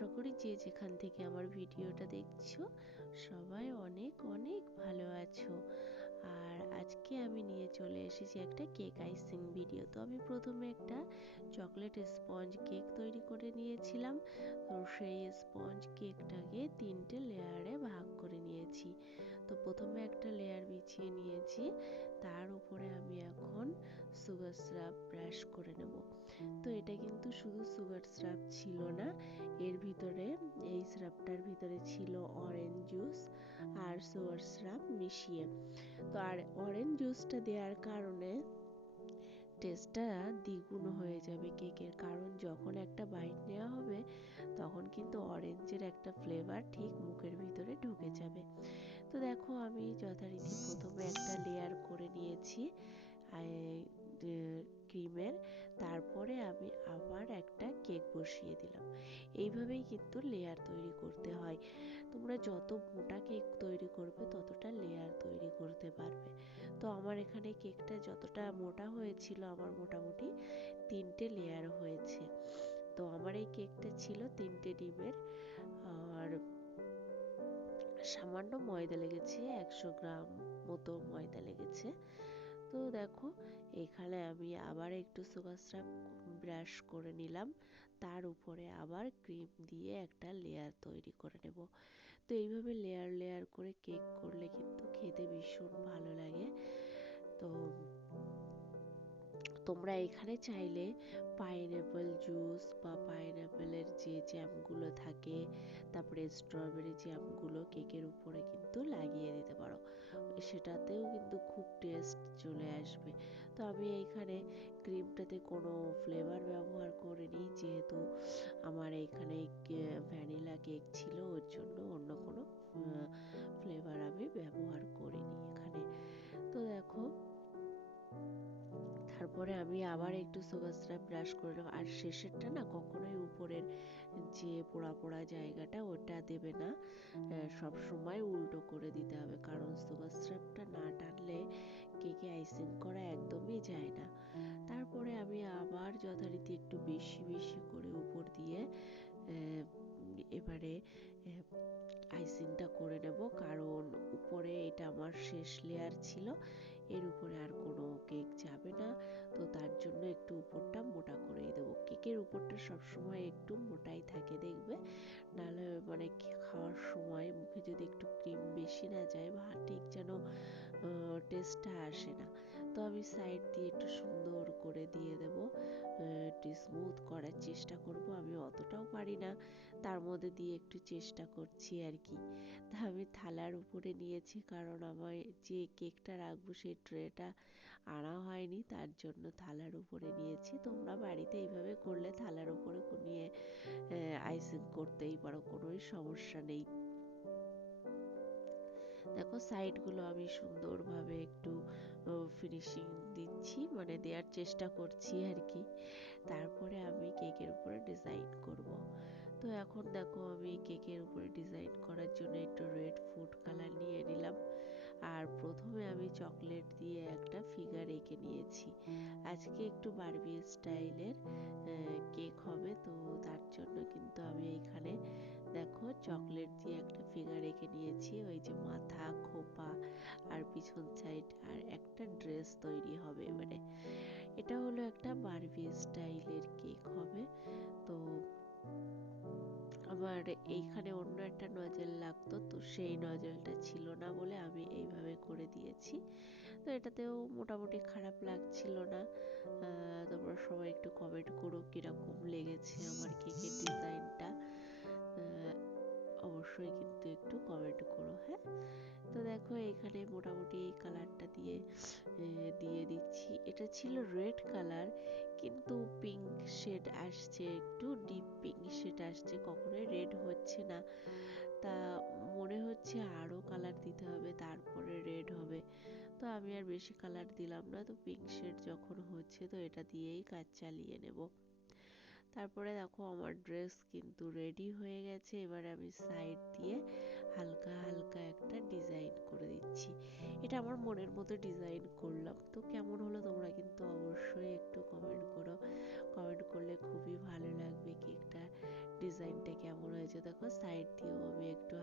আশা করি যে যেখান থেকে আমার ভিডিওটা দেখছ, সবাই অনেক অনেক ভালো আছো। আর আজকে আমি নিয়ে চলে এসেছি একটা কেক আইসিং ভিডিও। তো আমি প্রথমে একটা চকলেট স্পঞ্জ কেক তৈরি করে নিয়েছিলাম। তো সেই স্পঞ্জ কেকটাকে তিনটে লেয়ারে ভাগ করে নিয়েছি। তো প্রথমে একটা লেয়ার বিছিয়ে নিয়েছি। তার উপরে আমি এখন সুগার স্রাব ব্রাশ করে নেব। তো এটা কিন্তু শুধু সুগার স্রাব ছিল না, এর ভিতরে এই স্রাবটার ভিতরে ছিল অরেঞ্জ জুস আর সুগার স্রাব মিশিয়ে। তো আর অরেঞ্জ জুসটা দেওয়ার কারণে টেস্টটা দ্বিগুণ হয়ে যাবে কেকের কারণ যখন একটা বাইট নেওয়া হবে তখন কিন্তু অরেঞ্জের একটা ফ্লেভার ঠিক মুখের ভিতরে ঢুকে যাবে। তো দেখো আমি যথারীতি প্রথমে একটা লেয়ার করে নিয়েছি ক্রিমের তারপরে আমি আবার একটা কেক বসিয়ে দিলাম। এইভাবেই কিন্তু লেয়ার তৈরি করতে হয়। তোমরা যত মোটা কেক তৈরি করবে, ততটা লেয়ার তৈরি করতে পারবে। তো আমার এখানে কেকটা যতটা মোটা হয়েছিল, আমার মোটামুটি তিনটে লেয়ার হয়েছে। তো আমার এই কেকটা ছিল তিনটে ডিমের, আর সামান্য ময়দা লেগেছে, একশো গ্রাম মতো ময়দা লেগেছে। তো দেখো, এখানে আমি আবার একটু সুগার স্রাপ ব্রাশ করে নিলাম। তার উপরে আবার ক্রিম দিয়ে একটা লেয়ার তৈরি করে নেব। তো এইভাবে লেয়ার লেয়ার করে কেক করলে কিন্তু খেতে ভীষণ ভালো লাগে। তো তোমরা এখানে চাইলে পাইনঅ্যাপেল জুস বা পাইনঅ্যাপেলের যে জ্যামগুলো থাকে, তারপরে স্ট্রবেরি জ্যামগুলো কেকের উপরে কিন্তু লাগিয়ে সেটাতেও কিন্তু খুব টেস্ট চলে আসবে। তো আমি এইখানে ক্রিমটাতে কোনো ফ্লেভার ব্যবহার করিনি, যেহেতু আমার এইখানে ভ্যানিলা কেক ছিল, ওর জন্য অন্য কোনো ফ্লেভার আমি ব্যবহার করিনি এখানে। তো দেখো, তারপরে আমি আবার একটু সুগার স্রাব ব্রাশ করে নেব আর শেষেরটা না কখনোই উপরের যে পোড়া পোড়া জায়গাটা, ওটা দেবে না। সব সময় উল্টো করে দিতে হবে। কেকে আইসিং করা একদমই যায় না। তারপরে আমি আবার যথারীতি একটু বেশি বেশি করে উপর দিয়ে এবারে আইসিংটা করে নেব। কারণ উপরে এটা আমার শেষ লেয়ার ছিল। এর উপরে আর কোনো কেক যাবে না। তো তার জন্য একটু উপরটা মোটা করেই দেবো। কেকের উপরটা সবসময় একটু মোটাই থাকে, দেখবে? নাহলে মানে খাওয়ার সময় মুখে যদি একটু ক্রিম বেশি না যায় বা ঠিক আসে না। তো আমি সাইড দিয়ে একটু সুন্দর করে দিয়ে দেব। একটু স্মুথ করার চেষ্টা করব। আমি অতটাও পারি না। তার মধ্যে দিয়ে একটু চেষ্টা করছি আর কি। তা আমি থালার উপরে নিয়েছি কারণ আমার যে কেকটা রাখব সেই ট্রেটা আনা হয়নি, তার জন্য থালার উপরে নিয়েছি। তোমরা বাড়িতে এইভাবে করলে থালার উপরে নিয়ে আইসিং করতেই পারো, কোনোই সমস্যা নেই। দেখো সাইডগুলো আমি সুন্দরভাবে একটু ফিনিশিং দিচ্ছি মানে দেওয়ার চেষ্টা করছি আর কি। তারপরে আমি কেকের উপরে ডিজাইন করব। তো এখন দেখো আমি কেকের উপরে ডিজাইন করার জন্য একটু রেড ফুড কালার নিয়ে নিলাম। আর প্রথমে আমি চকলেট দিয়ে একটা ফিগার এঁকে নিয়েছি। আজকে একটু বারবি স্টাইলের কেক হবে, তো তার জন্য কিন্তু আমি এখানে দেখো চকলেট দিয়ে একটা ফিগার এঁকে নিয়েছি। ওই যে মাথা, খোপা আর পিছন সাইড আর একটা ড্রেস তৈরি হবে। এবারে এটা হলো একটা বারবি স্টাইলের কেক হবে। আমার এইখানে অন্য একটা নজেল লাগতো, তো সেই নজেলটা ছিল না বলে আমি এইভাবে করে দিয়েছি। তো এটাতেও মোটামুটি খারাপ লাগছিল না। তোমরা সবাই একটু কমেন্ট করো কীরকম লেগেছে আমার কেকের ডিজাইনটা অবশ্যই কিন্তু একটু কমেন্ট করো হ্যাঁ? তো দেখো এখানে মোটামুটি কালারটা দিয়ে দিয়ে দিচ্ছি। এটা ছিল রেড কালার কিন্তু পিঙ্ক শেড আসছে, একটু ডিপ পিঙ্ক শেড আসছে, কখনোই রেড হচ্ছে না। তা মনে হচ্ছে আরও কালার দিতে হবে, তারপরে রেড হবে। তো আমি আর বেশি কালার দিলাম না, তো পিঙ্ক শেড যখন হচ্ছে তো এটা দিয়েই কাজ চালিয়ে নেব। তারপরে দেখো আমার ড্রেস কিন্তু রেডি হয়ে গেছে, এবার আমি সাইড দিয়ে হালকা হালকা একটা ডিজাইন করে দিচ্ছি। এটা আমার মনের মতো ডিজাইন করলাম। তো কেমন হলো তোমরা কিন্তু অবশ্যই একটু কমেন্ট করো। কমেন্ট করলে খুবই ভালো লাগবে কেকটা। ডিজাইনটা কেমন হয়েছে? দেখো সাইড দিয়েও আমি একটু